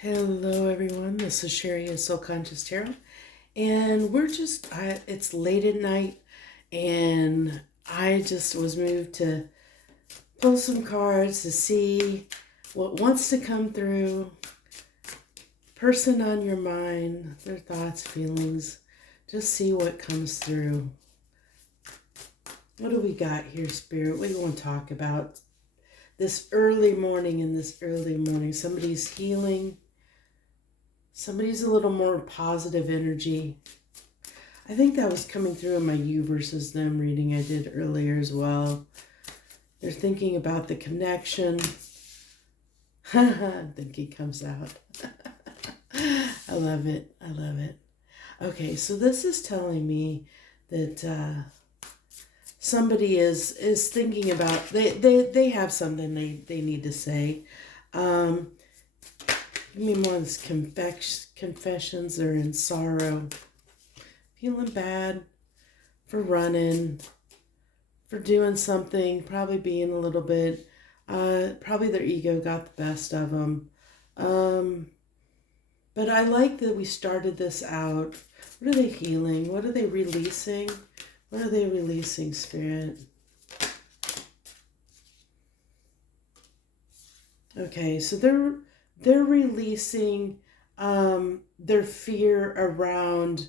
Hello, everyone. This is Sherry of Soul Conscious Tarot, and it's late at night, and I just was moved to pull some cards to see what wants to come through. Person on your mind, their thoughts, feelings. Just see what comes through. What do we got here, Spirit? What do you want to talk about? This early morning, somebody's healing. Somebody's a little more positive energy. I think that was coming through in my you versus them reading I did earlier as well. They're thinking about the connection. Thinking comes out. I love it. I love it. Okay, so this is telling me that somebody is thinking about, they have something they need to say. Give me more of this confessions. They're in sorrow. Feeling bad for running, for doing something, probably being a little bit, probably their ego got the best of them. But I like that we started this out. What are they healing? What are they releasing? What are they releasing, Spirit? Okay, so they're releasing their fear around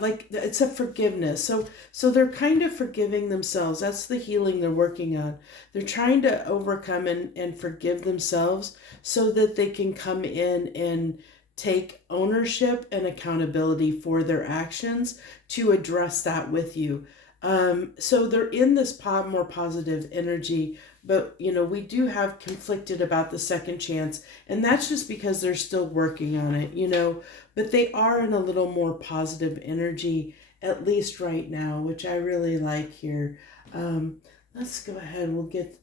like it's a forgiveness. So they're kind of forgiving themselves. That's the healing they're working on. They're trying to overcome and forgive themselves so that they can come in and take ownership and accountability for their actions to address that with you. So they're in this more positive energy, but we do have conflicted about the second chance, and that's just because they're still working on it, but they are in a little more positive energy, at least right now, which I really like here. Let's go ahead. We'll get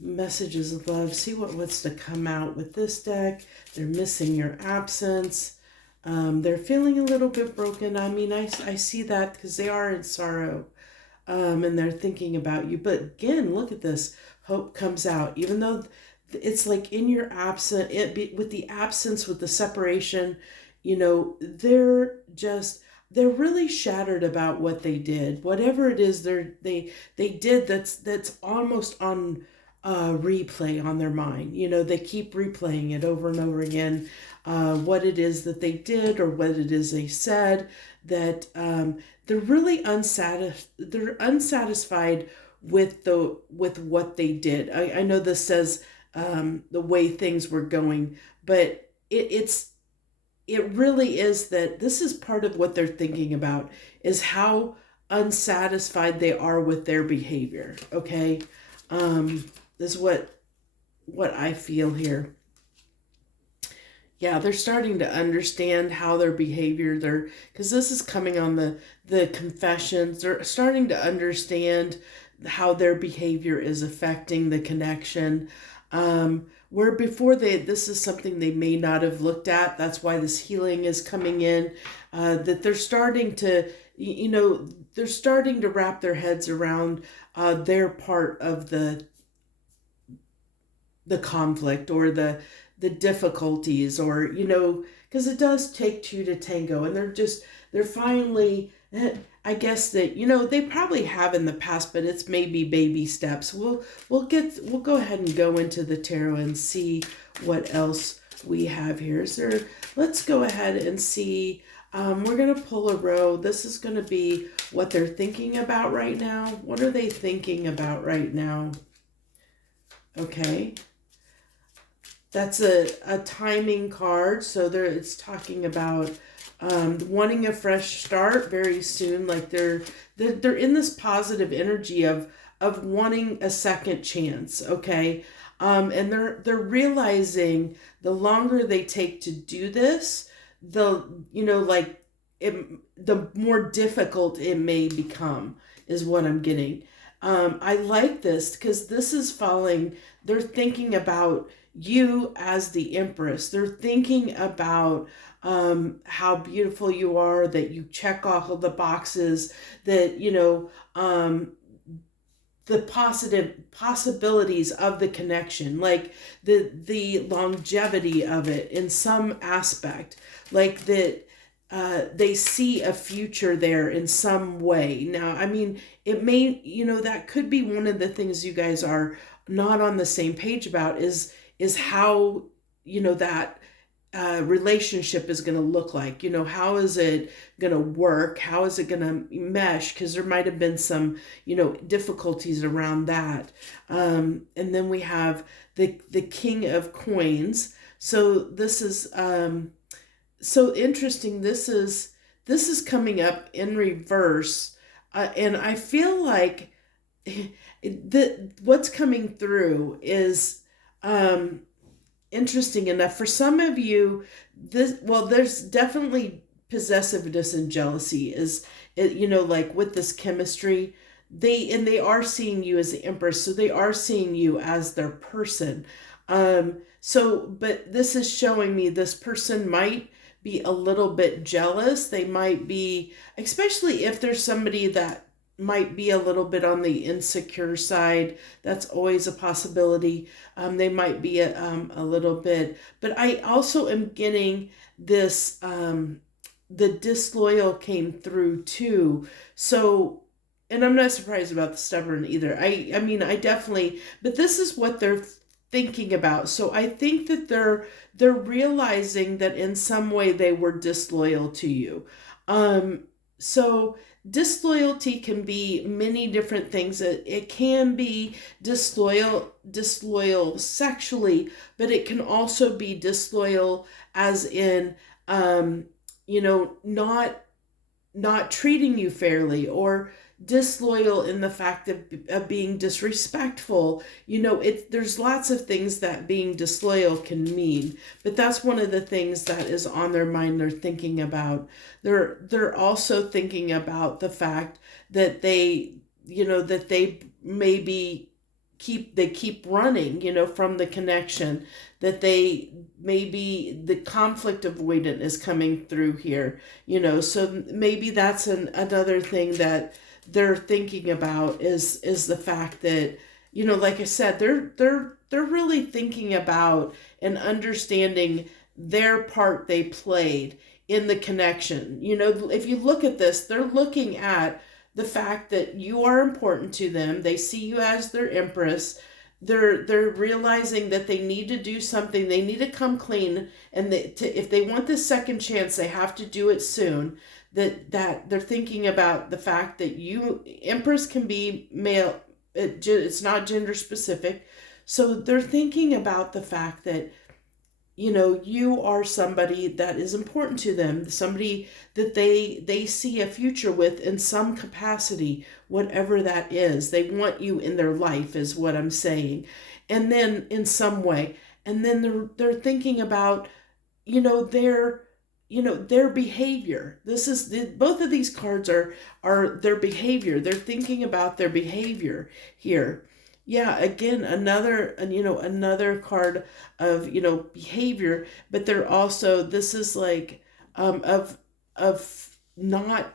messages of love, see what's to come out with this deck. They're missing your absence. They're feeling a little bit broken. I mean, I see that because they are in sorrow. And they're thinking about you. But again, look at this. Hope comes out. Even though it's like in your absence, with the absence, with the separation, they're really shattered about what they did. Whatever it is they did, that's almost on replay on their mind. They keep replaying it over and over again. What it is that they did or what it is they said, that they're really unsatisfied with what they did. I know this says the way things were going, but it really is that this is part of what they're thinking about, is how unsatisfied they are with their behavior. Okay, this is what I feel here. Yeah, they're starting to understand how their behavior, because this is coming on the confessions. They're starting to understand how their behavior is affecting the connection. Where before this is something they may not have looked at. That's why this healing is coming in. That they're starting to, they're starting to wrap their heads around their part of the conflict or the difficulties, or because it does take two to tango, and they're finally, I guess that they probably have in the past, but it's maybe baby steps. We'll go ahead and go into the tarot and see what else we have here. Let's go ahead and see. We're going to pull a row. This is going to be what they're thinking about right now. What are they thinking about right now? Okay. That's a timing card. So it's talking about wanting a fresh start very soon. Like they're in this positive energy of wanting a second chance. Okay. And they're realizing the longer they take to do this, the more difficult it may become, is what I'm getting. I like this because this is following. They're thinking about you as the Empress. They're thinking about how beautiful you are, that you check off all the boxes, that the positive possibilities of the connection, like the longevity of it in some aspect, like that they see a future there in some way. Now, I mean, it may, that could be one of the things you guys are not on the same page about is how, that relationship is going to look like. How is it going to work? How is it going to mesh? Because there might have been some, difficulties around that. And then we have the King of Coins. So this is so interesting. This is coming up in reverse, and I feel like what's coming through is interesting enough for some of you. There's definitely possessiveness and jealousy is, like with this chemistry. They are seeing you as the Empress, so they are seeing you as their person. But this is showing me this person might be a little bit jealous. They might be, especially if there's somebody that might be a little bit on the insecure side. That's always a possibility. They might be a little bit, but I also am getting this, the disloyal came through too. So, and I'm not surprised about the stubborn either. I mean, I definitely, but this is what they're thinking about. So I think that they're realizing that in some way they were disloyal to you. So disloyalty can be many different things. It can be disloyal sexually, but it can also be disloyal as in, not treating you fairly, or disloyal in the fact of being disrespectful. There's lots of things that being disloyal can mean, but that's one of the things that is on their mind. They're thinking about. They're also thinking about the fact that they maybe keep running, from the connection, that they maybe the conflict avoidant is coming through here, so maybe that's another thing that they're thinking about is the fact that, like I said, they're really thinking about and understanding their part they played in the connection. If you look at this, they're looking at the fact that you are important to them. They see you as their Empress. They're realizing that they need to do something. They need to come clean, and if they want this second chance, they have to do it soon. That they're thinking about the fact that you, Empress, can be male. It's not gender specific. So they're thinking about the fact that, you are somebody that is important to them, somebody that they see a future with in some capacity, whatever that is. They want you in their life is what I'm saying. And then in some way, and then they're thinking about, their behavior. This is both of these cards are their behavior. They're thinking about their behavior here. Yeah, again, another card of, behavior, but they're also, this is like, of not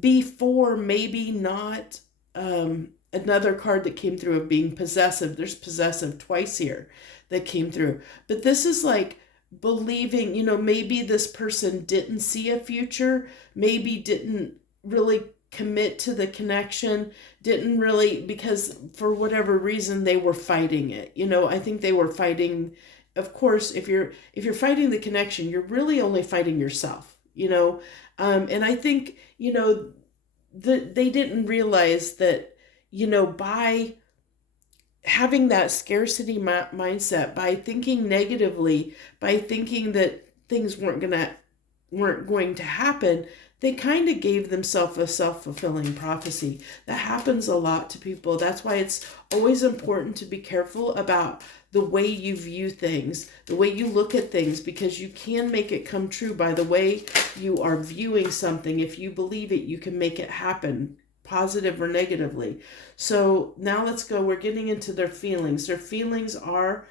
before, maybe not, another card that came through of being possessive. There's possessive twice here that came through, but this is like believing, maybe this person didn't see a future, maybe didn't really commit to the connection, didn't really, because for whatever reason they were fighting it. I think they were fighting. Of course, if you're fighting the connection, you're really only fighting yourself. And I think they didn't realize that, by having that scarcity mindset, by thinking negatively, by thinking that things weren't going to happen, they kind of gave themselves a self-fulfilling prophecy. That happens a lot to people. That's why it's always important to be careful about the way you view things, the way you look at things, because you can make it come true by the way you are viewing something. If you believe it, you can make it happen, positive or negatively. So now let's go. We're getting into their feelings. Their feelings are,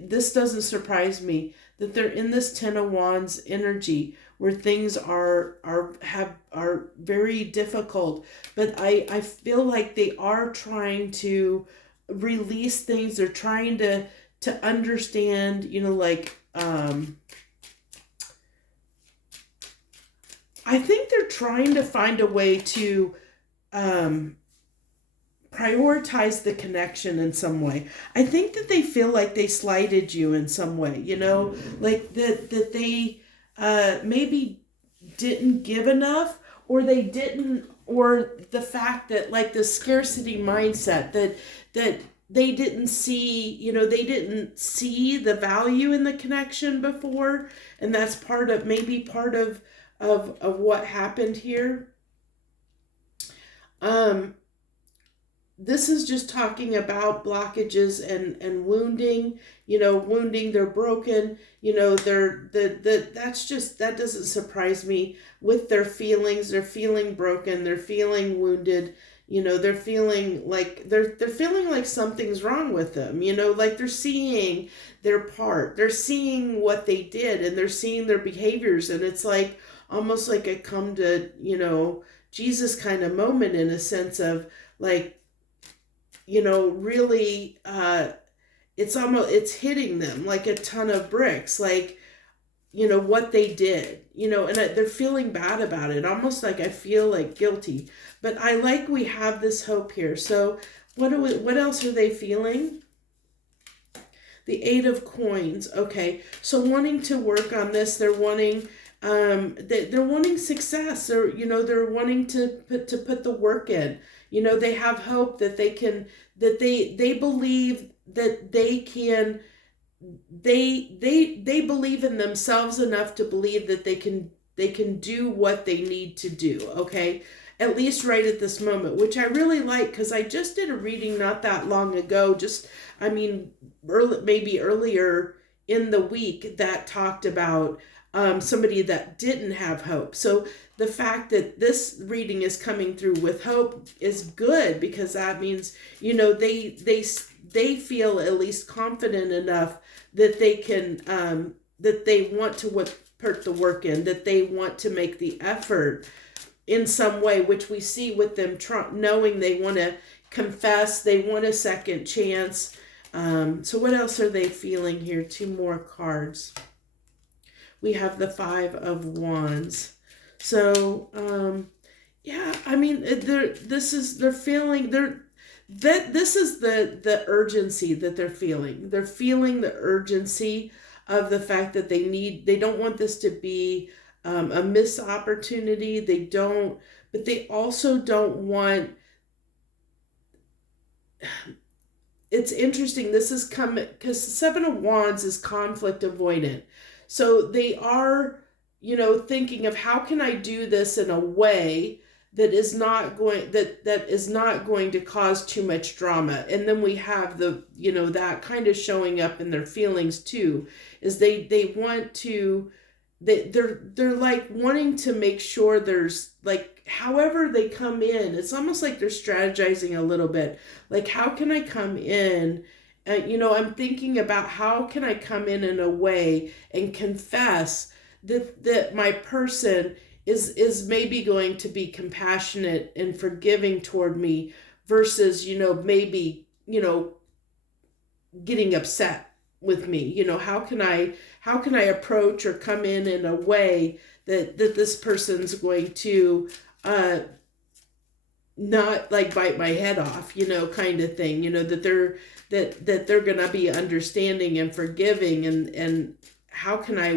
this doesn't surprise me that they're in this Ten of Wands energy where things are very difficult. But I feel like they are trying to release things. They're trying to understand, like I think they're trying to find a way to prioritize the connection in some way. I think that they feel like they slighted you in some way, like that they maybe didn't give enough, or they didn't, or the fact that, like, the scarcity mindset that they didn't see, they didn't see the value in the connection before, and that's part of what happened here. This is just talking about blockages and wounding, wounding, they're broken, that doesn't surprise me with their feelings. They're feeling broken, they're feeling wounded, they're feeling like they're feeling like something's wrong with them, like they're seeing their part, they're seeing what they did, and they're seeing their behaviors, and it's like almost like a come to, Jesus kind of moment, in a sense of like, really, it's hitting them like a ton of bricks, like, what they did, and they're feeling bad about it, almost like I feel like guilty. But I like we have this hope here. So what else are they feeling? The Eight of Coins. Okay, so wanting to work on this, they're wanting they're wanting success, or they're wanting to put the work in. They have hope that they can, that they believe that they can, they believe in themselves enough to believe that they can do what they need to do, okay? At least right at this moment, which I really like, because I just did a reading not that long ago, maybe earlier in the week, that talked about somebody that didn't have hope. So the fact that this reading is coming through with hope is good, because that means, they feel at least confident enough that they can, that they want to put the work in, that they want to make the effort in some way, which we see with them knowing they want to confess, they want a second chance. So what else are they feeling here? Two more cards. We have the Five of Wands. So, this is the urgency that they're feeling. They're feeling the urgency of the fact that they don't want this to be a missed opportunity. But they also don't want, it's interesting. This is coming because Seven of Wands is conflict avoidant. So they are, thinking of, how can I do this in a way that is not going to cause too much drama. And then we have that kind of showing up in their feelings too, is they want to, they're like wanting to make sure there's, like, however they come in, it's almost like they're strategizing a little bit, like, how can I come in. I'm thinking about, how can I come in a way and confess that my person is maybe going to be compassionate and forgiving toward me, versus, maybe, getting upset with me. How can I approach or come in a way that this person's going to not like bite my head off, kind of thing, that they're gonna be understanding and forgiving, and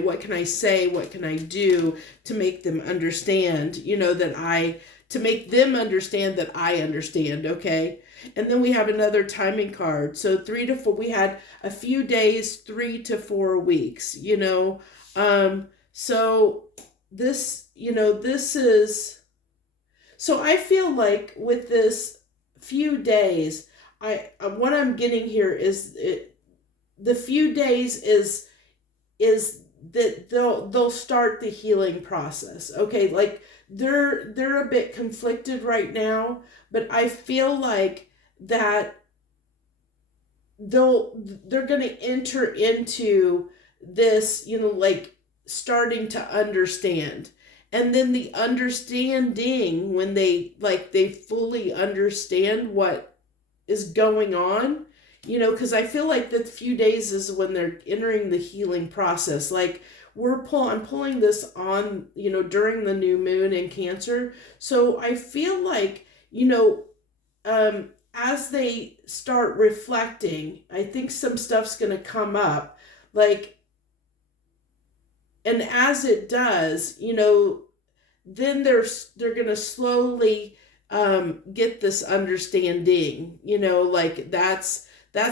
what can I say, what can I do to make them understand, to make them understand that I understand, okay? And then we have another timing card. So 3 to 4, we had a few days, 3 to 4 weeks, so this, this is, so I feel like with this few days, what I'm getting here is the few days is that they'll start the healing process. Okay, like they're a bit conflicted right now, but I feel like that they're going to enter into this, like starting to understand. And then the understanding, when they fully understand what is going on, because I feel like the few days is when they're entering the healing process. Like I'm pulling this on, during the new moon in Cancer. So I feel like, as they start reflecting, I think some stuff's going to come up. Like, and as it does, then they're going to slowly get this understanding, like that's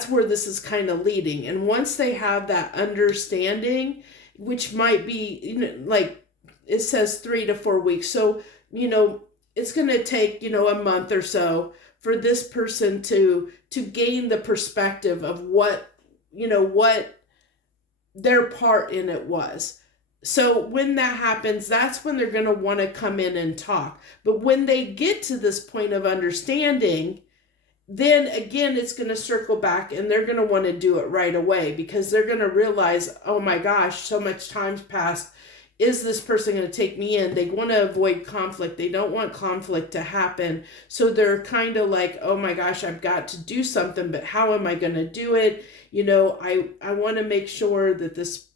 where this is kind of leading. And once they have that understanding, which might be, like it says 3 to 4 weeks. So, it's going to take, a month or so for this person to gain the perspective of what their part in it was. So when that happens, that's when they're going to want to come in and talk. But when they get to this point of understanding, then again, it's going to circle back and they're going to want to do it right away, because they're going to realize, oh my gosh, so much time's passed. Is this person going to take me in? They want to avoid conflict. They don't want conflict to happen. So they're kind of like, oh my gosh, I've got to do something, but how am I going to do it? I want to make sure that this,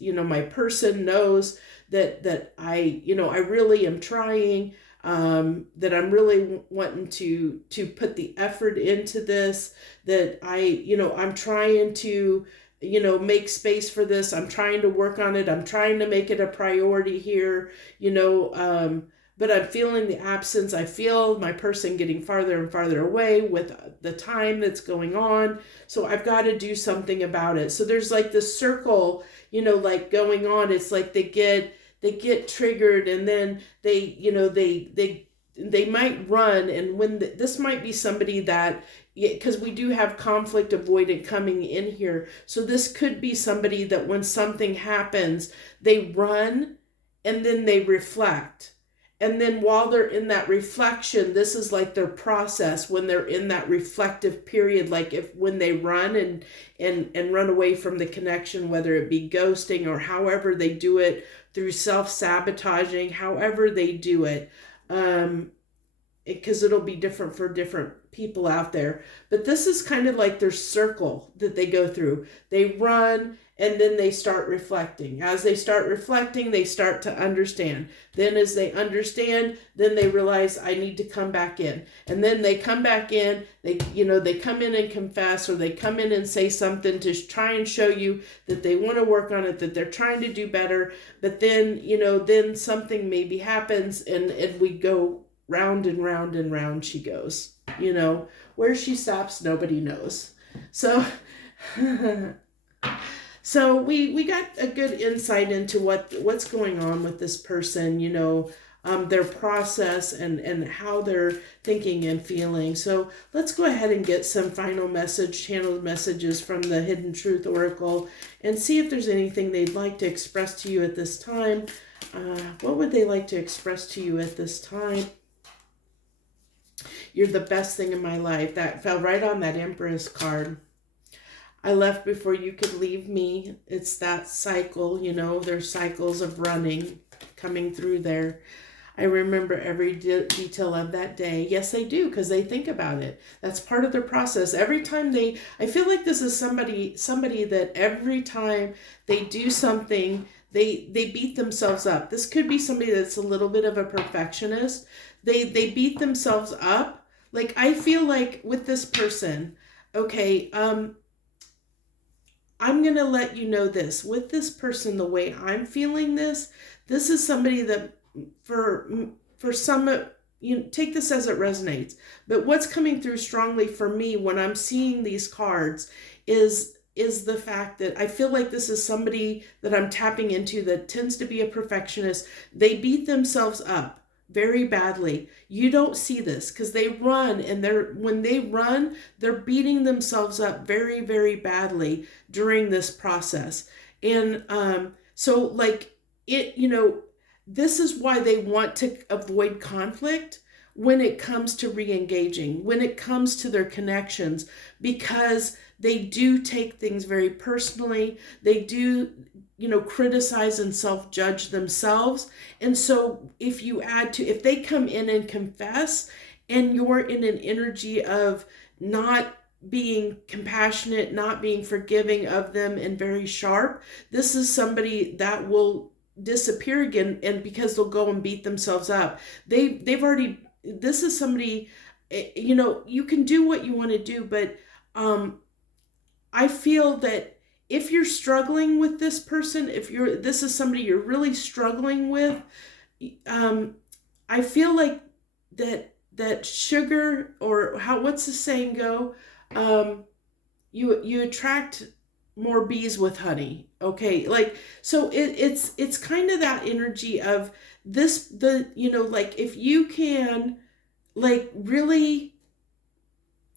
my person knows that I really am trying, that I'm really wanting to put the effort into this, that I'm trying to, make space for this. I'm trying to work on it. I'm trying to make it a priority here, but I'm feeling the absence. I feel my person getting farther and farther away with the time that's going on. So I've got to do something about it. So there's like this circle, like going on. It's like they get triggered, and then they might run. And when this might be somebody that, because we do have conflict avoidant coming in here. So this could be somebody that when something happens, they run and then they reflect. And then while they're in that reflection, this is like their process when they're in that reflective period, like when they run and run away from the connection, whether it be ghosting or however they do it, through self-sabotaging, however they do it. Because it'll be different for different people out there. But this is kind of like their circle that they go through. They run and then they start reflecting. As they start reflecting, they start to understand. Then as they understand, then they realize, I need to come back in. And then they come back in, they come in and confess, or they come in and say something to try and show you that they want to work on it, that they're trying to do better. But then, then something maybe happens and we go round and round and round she goes. Where she stops, nobody knows. So so we got a good insight into what's going on with this person, their process and how they're thinking and feeling. So let's go ahead and get some final channeled messages from the Hidden Truth Oracle and see if there's anything they'd like to express to you at this time. What would they like to express to you at this time? You're the best thing in my life. That fell right on that Empress card. I left before you could leave me. It's that cycle, there's cycles of running coming through there. I remember every detail of that day. Yes, they do, because they think about it. That's part of their process. Every time I feel like this is somebody that every time they do something, they beat themselves up. This could be somebody that's a little bit of a perfectionist. They beat themselves up. Like, I feel like with this person, okay, I'm going to let you know this. With this person, the way I'm feeling this is somebody that for some, take this as it resonates. But what's coming through strongly for me when I'm seeing these cards is the fact that I feel like this is somebody that I'm tapping into that tends to be a perfectionist. They beat themselves up very badly. You don't see this because they run, and when they run, they're beating themselves up very, very badly during this process. And so like it, this is why they want to avoid conflict. when it comes to re-engaging, when it comes to their connections, because they do take things very personally. They do, criticize and self-judge themselves. And so if they come in and confess, and you're in an energy of not being compassionate, not being forgiving of them, and very sharp, this is somebody that will disappear again, and because they'll go and beat themselves up. They've already, this is somebody, you can do what you want to do, but I feel that if you're struggling with this person, this is somebody you're really struggling with, I feel like that sugar, or what's the saying go? You attract more bees with honey. Okay, like, so it's kind of that energy of this, like, if you can, like, really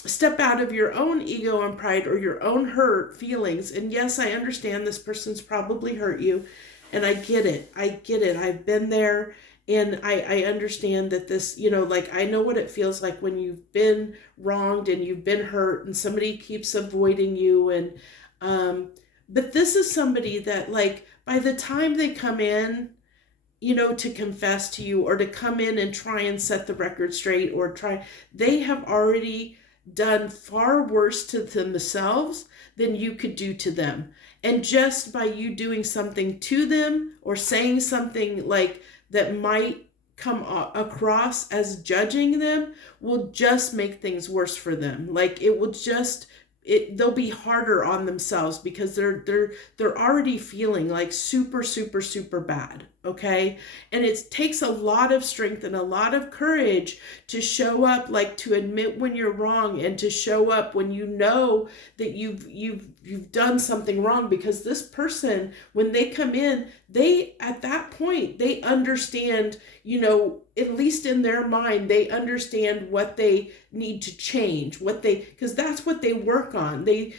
step out of your own ego and pride, or your own hurt feelings. And yes, I understand this person's probably hurt you, and I get it. I've been there, and I understand that this, like, I know what it feels like when you've been wronged and you've been hurt, and somebody keeps avoiding you. And but this is somebody that, like, by the time they come in, to confess to you, or to come in and try and set the record straight, or they have already done far worse to themselves than you could do to them. And just by you doing something to them, or saying something like that might come across as judging them, will just make things worse for them. Like, it will just, they'll be harder on themselves, because they're already feeling like super, super, super bad. Okay. And it takes a lot of strength and a lot of courage to show up, like, to admit when you're wrong, and to show up when you know that you've done something wrong. Because this person, when they come in, at that point, they understand, at least in their mind, they understand what they need to change, because that's what they work on. They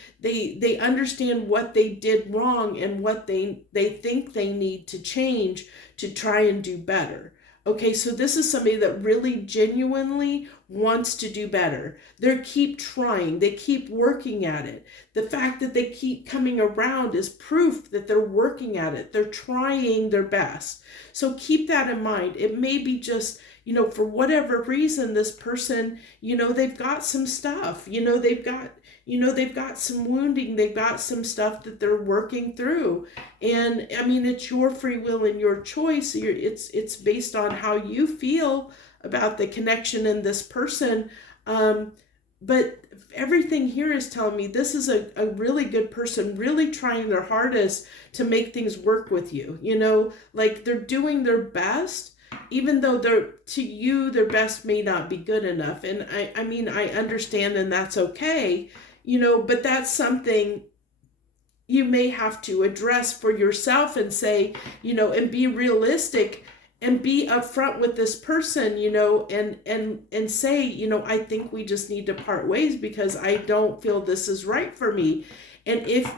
understand what they did wrong, and what they think they need to change to try and do better. Okay, so this is somebody that really genuinely wants to do better. They keep trying, they keep working at it. The fact that they keep coming around is proof that they're working at it. They're trying their best. So keep that in mind. It may be just, for whatever reason, this person, they've got some stuff, they've got some wounding, they've got some stuff that they're working through. And I mean, it's your free will and your choice. It's based on how you feel about the connection in this person. But everything here is telling me this is a really good person, really trying their hardest to make things work with you. Like, they're doing their best, even though to you, their best may not be good enough. And I mean, I understand, and that's okay, but that's something you may have to address for yourself, and say, and be realistic, and be upfront with this person, and say, I think we just need to part ways, because I don't feel this is right for me. And if,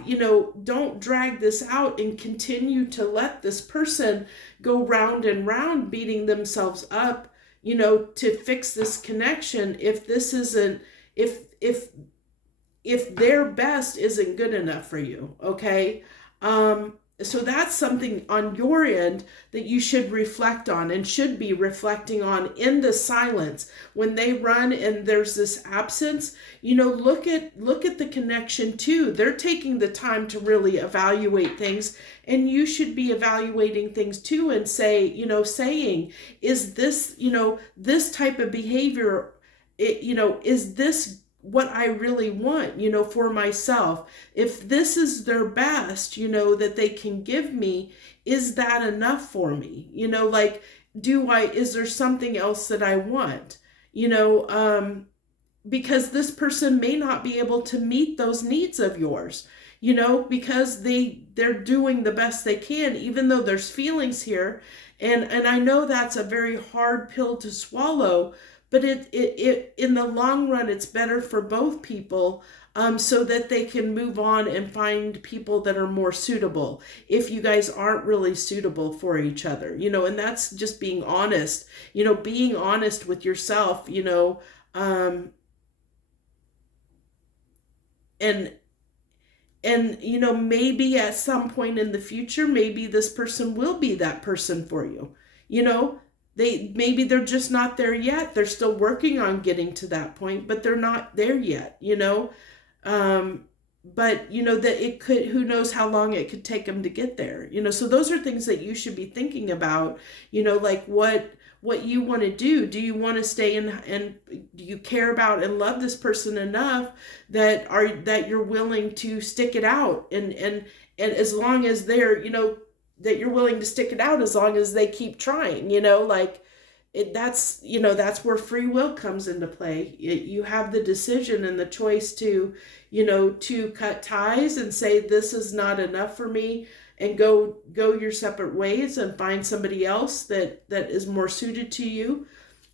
don't drag this out and continue to let this person go round and round, beating themselves up, to fix this connection, if this isn't, if their best isn't good enough for you. Okay. So that's something on your end that you should reflect on, and should be reflecting on in the silence when they run and there's this absence. Look at the connection too. They're taking the time to really evaluate things, and you should be evaluating things too, and saying, is this, this type of behavior, is this what I really want, for myself? If this is their best, that they can give me, is that enough for me? Like, is there something else that I want? Because this person may not be able to meet those needs of yours, because they're doing the best they can, even though there's feelings here. And I know that's a very hard pill to swallow, but it in the long run, it's better for both people, so that they can move on and find people that are more suitable if you guys aren't really suitable for each other, and that's just being honest, being honest with yourself, and maybe at some point in the future, maybe this person will be that person for you. you know maybe they're just not there yet. They're still working on getting to that point, but they're not there yet. um but that it could, who knows how long it could take them to get there. So those are things that you should be thinking about, like what you want to do. Do you want to stay in, and do you care about and love this person enough that you're willing to stick it out, and as long as they're, that you're willing to stick it out as long as they keep trying, like that's where free will comes into play. You have the decision and the choice to, to cut ties and say, this is not enough for me, and go your separate ways and find somebody else that is more suited to you.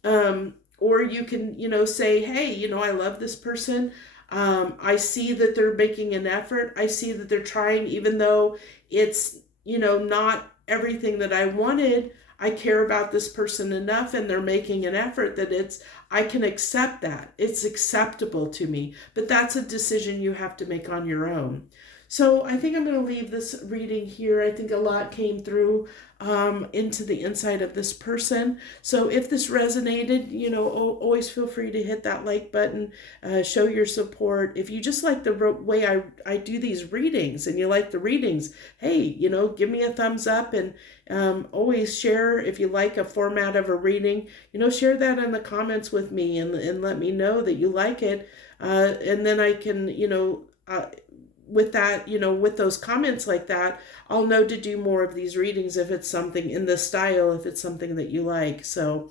Or you can, say, hey, I love this person. I see that they're making an effort. I see that they're trying, even though it's, not everything that I wanted. I care about this person enough, and they're making an effort that I can accept that. It's acceptable to me. But that's a decision you have to make on your own. So I think I'm going to leave this reading here. I think a lot came through into the inside of this person. So if this resonated, always feel free to hit that like button, show your support. If you just like the way I do these readings and you like the readings, hey, give me a thumbs up, and always share if you like a format of a reading. Share that in the comments with me, and let me know that you like it. And then I can, with that, with those comments like that, I'll know to do more of these readings if it's something in this style, if it's something that you like. So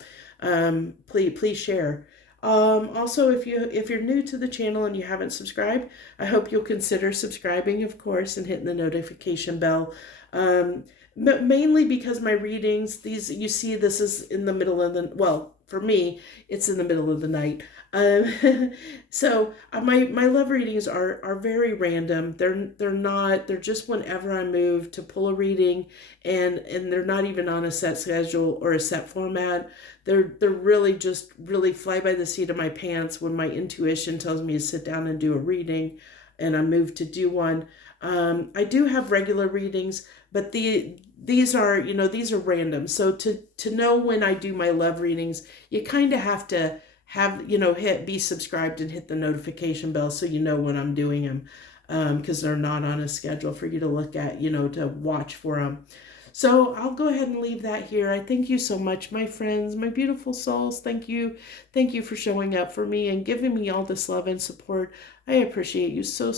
please share. Also, if you're new to the channel and you haven't subscribed, I hope you'll consider subscribing, of course, and hitting the notification bell. But mainly because my readings, you see this is in the middle of for me, it's in the middle of the night. So my love readings are very random. They're just whenever I move to pull a reading, and they're not even on a set schedule or a set format. They're really just really fly by the seat of my pants when my intuition tells me to sit down and do a reading, and I move to do one. I do have regular readings, but these are random. So to know when I do my love readings, you kind of have to be subscribed and hit the notification bell so you know when I'm doing them, because they're not on a schedule for you to look at, to watch for them. So I'll go ahead and leave that here. I thank you so much, my friends, my beautiful souls. Thank you for showing up for me and giving me all this love and support. I appreciate you so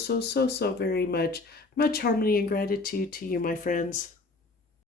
very much. Much harmony and gratitude to you, my friends.